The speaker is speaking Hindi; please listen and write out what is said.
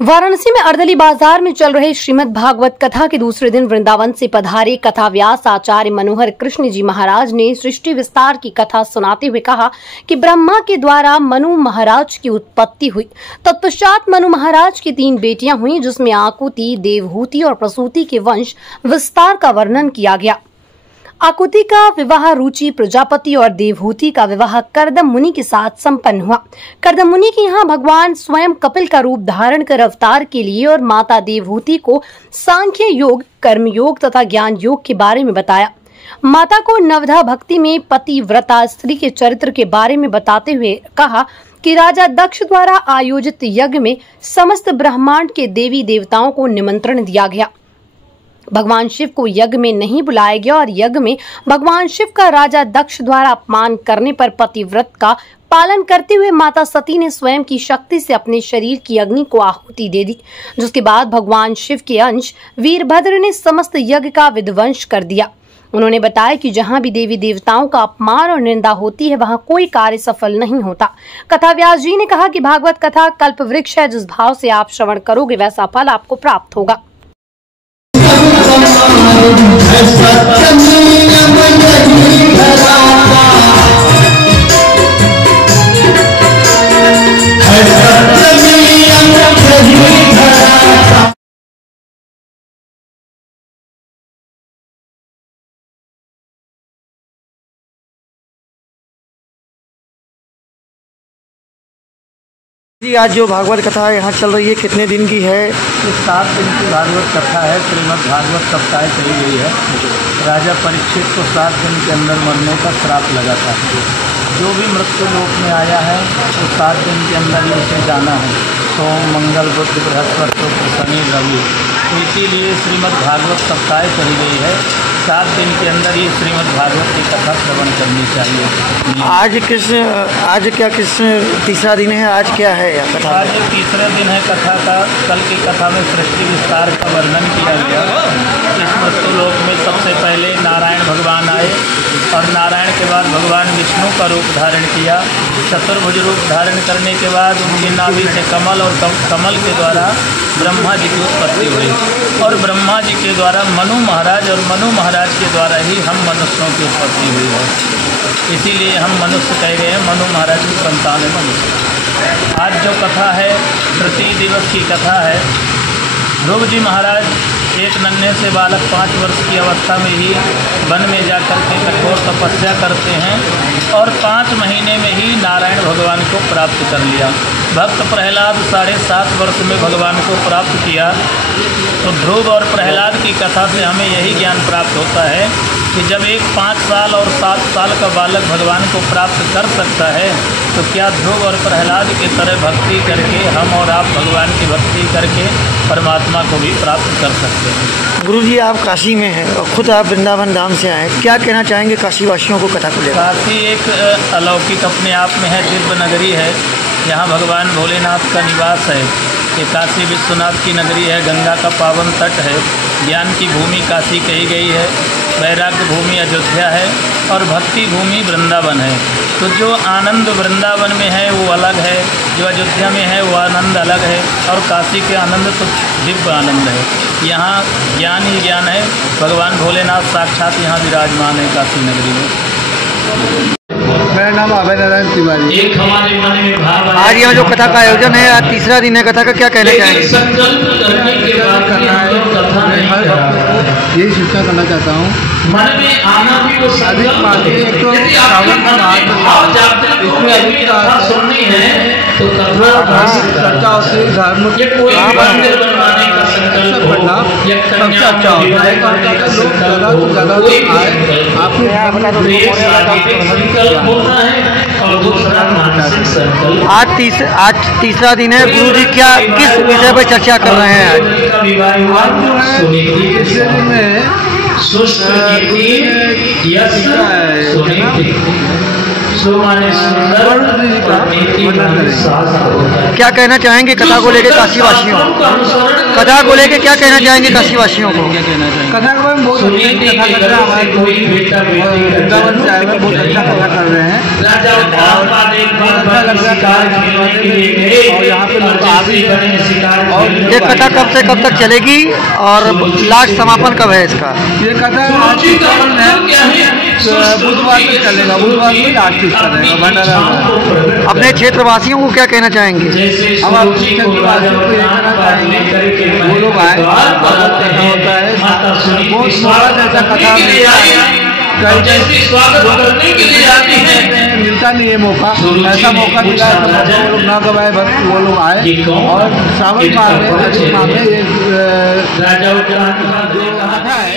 वाराणसी में अर्दली बाजार में चल रहे श्रीमद् भागवत कथा के दूसरे दिन वृंदावन से पधारे कथा व्यास आचार्य मनोहर कृष्ण जी महाराज ने सृष्टि विस्तार की कथा सुनाते हुए कहा कि ब्रह्मा के द्वारा मनु महाराज की उत्पत्ति हुई। तत्पश्चात मनु महाराज की 3 बेटियां हुई, जिसमें आकुति, देवहूति और प्रसूति के वंश विस्तार का वर्णन किया गया। आकुति का विवाह रुचि प्रजापति और देवहूति का विवाह कर्दम मुनि के साथ संपन्न हुआ। कर्दम मुनि के यहाँ भगवान स्वयं कपिल का रूप धारण कर अवतार के लिए और माता देवहूति को सांख्य योग, कर्म योग तथा ज्ञान योग के बारे में बताया। माता को नवधा भक्ति में पतिव्रता स्त्री के चरित्र के बारे में बताते हुए कहा कि राजा दक्ष द्वारा आयोजित यज्ञ में समस्त ब्रह्मांड के देवी देवताओं को निमंत्रण दिया गया। भगवान शिव को यज्ञ में नहीं बुलाया गया और यज्ञ में भगवान शिव का राजा दक्ष द्वारा अपमान करने पर पतिव्रत का पालन करते हुए माता सती ने स्वयं की शक्ति से अपने शरीर की अग्नि को आहुति दे दी, जिसके बाद भगवान शिव के अंश वीरभद्र ने समस्त यज्ञ का विध्वंस कर दिया। उन्होंने बताया कि जहां भी देवी देवताओं का अपमान और निंदा होती है, वहां कोई कार्य सफल नहीं होता। कथा व्यास जी ने कहा कि भागवत कथा कल्प वृक्ष है, जिस भाव से आप श्रवण करोगे वैसा फल आपको प्राप्त होगा। जी, आज जो भागवत कथा यहाँ चल रही है कितने दिन की है? ये 7 दिन की भागवत कथा है। श्रीमद् भागवत सप्ताह चली गई है। राजा परीक्षित को 7 दिन के अंदर मरने का श्राप लगा था। जो भी मृत्यु लोक में आया है तो 7 दिन के अंदर ही उसे जाना है। सोम, मंगल, बुध, बृहस्पति, शुक्र, शनि, रवि। तो इसीलिए श्रीमद् भागवत सप्ताह चली गई है। 7 दिन के अंदर ही श्रीमद् भागवत की कथा श्रवण करनी चाहिए। आज क्या तीसरा दिन है? आज क्या है यह कथा? आज तीसरा दिन है कथा का। कल की कथा में सृष्टि विस्तार का वर्णन किया गया। इस मृत्यु लोक में सबसे पहले नारायण भगवान आए और नारायण के बाद भगवान विष्णु का रूप धारण किया। चतुर्भुज रूप धारण करने के बाद उनकी नाभि से कमल और कमल के द्वारा ब्रह्मा जी की उत्पत्ति हुई और ब्रह्मा जी के द्वारा मनु महाराज और मनु महाराज के द्वारा ही हम मनुष्यों की उत्पत्ति हुई है। इसीलिए हम मनुष्य कह रहे हैं, मनु महाराज की संतान है मनुष्य। आज जो कथा है तृतीय दिवस की कथा है। ध्रुव जी महाराज एक नन्हे से बालक 5 वर्ष की अवस्था में ही वन में जाकर के कठोर तपस्या करते हैं और 5 महीने में ही नारायण भगवान को प्राप्त कर लिया। भक्त प्रहलाद 7.5 वर्ष में भगवान को प्राप्त किया। तो ध्रुव और प्रहलाद की कथा से हमें यही ज्ञान प्राप्त होता है कि जब एक 5 साल और 7 साल का बालक भगवान को प्राप्त कर सकता है, तो क्या ध्रुव और प्रहलाद की तरह भक्ति करके हम और आप भगवान की भक्ति करके परमात्मा को भी प्राप्त कर सकते हैं। गुरु जी, आप काशी में हैं और खुद आप वृंदावन धाम से आए, क्या कहना चाहेंगे काशी वासियों को कथा को लेकर? काशी एक अलौकिक अपने आप में है, दिव्य नगरी है। यहाँ भगवान भोलेनाथ का निवास है। ये काशी विश्वनाथ की नगरी है, गंगा का पावन तट है, ज्ञान की भूमि काशी कही गई है, वैराग्य भूमि अयोध्या है और भक्ति भूमि वृंदावन है। तो जो आनंद वृंदावन में है वो अलग है, जो अयोध्या में है वो आनंद अलग है और काशी के आनंद तो दिव्य आनंद है। यहाँ ज्ञान ही ज्ञान है। भगवान भोलेनाथ साक्षात यहाँ विराजमान है काशी नगरी में। मेरा नाम अभय नारायण तिवारी। एक हमारे मन में भाव आज यहाँ जो कथा का आयोजन है, आज तीसरा दिन है कथा का, क्या कहना चाहेंगे? संकल्प करने के बाद कथा नहीं यही सूचना करना चाहता हूँ, मन में आना भी वो संकल्प है। यदि आपके मन में भाव जागते हैं तो अभी कथा सुननी है तो कथा चर्चा से धर्म ये कोई मंदिर बनवाने का संकल्प हो या कन्या का विवाह करने का संकल्प हो, कोई संकल्प होता है और दूसरा मानसिक संकल्प। आज तीसरा दिन है। गुरु जी क्या किस विषय पर चर्चा कर रहे हैं? आज में गरुड़ जी का वर्णन करेंगे। क्या कहना चाहेंगे कथा को लेकर काशीवासियों को? कथा को लेकर क्या कहना चाहेंगे काशीवासियों को? कथा के बारे में बहुत अच्छी कथा कर रहे हैं हमारे वृंदावन से आए हुए बहुत अच्छा कथा कर रहे हैं और अच्छा लग रहा है और यहाँ पे लोग आ भी हैं। और ये कथा कब से कब तक चलेगी और लास्ट समापन कब है इसका? ये कथा आज की कौन है बुधवार तक चलेगा, बुधवार को लास्ट चलेगा भंडारा। अपने क्षेत्रवासियों को क्या कहना चाहेंगे? हम अपने क्षेत्रवासियों को ये कहना चाहेंगे वो लोग आए, बहुत कथा होता है, बहुत स्वागत ऐसा कथा मिलता नहीं है मौका, ऐसा मौका मिला है तो वो लोग ना गवाए बस वो लोग आए। और श्रावण माह में अधिक माह में एक कथा है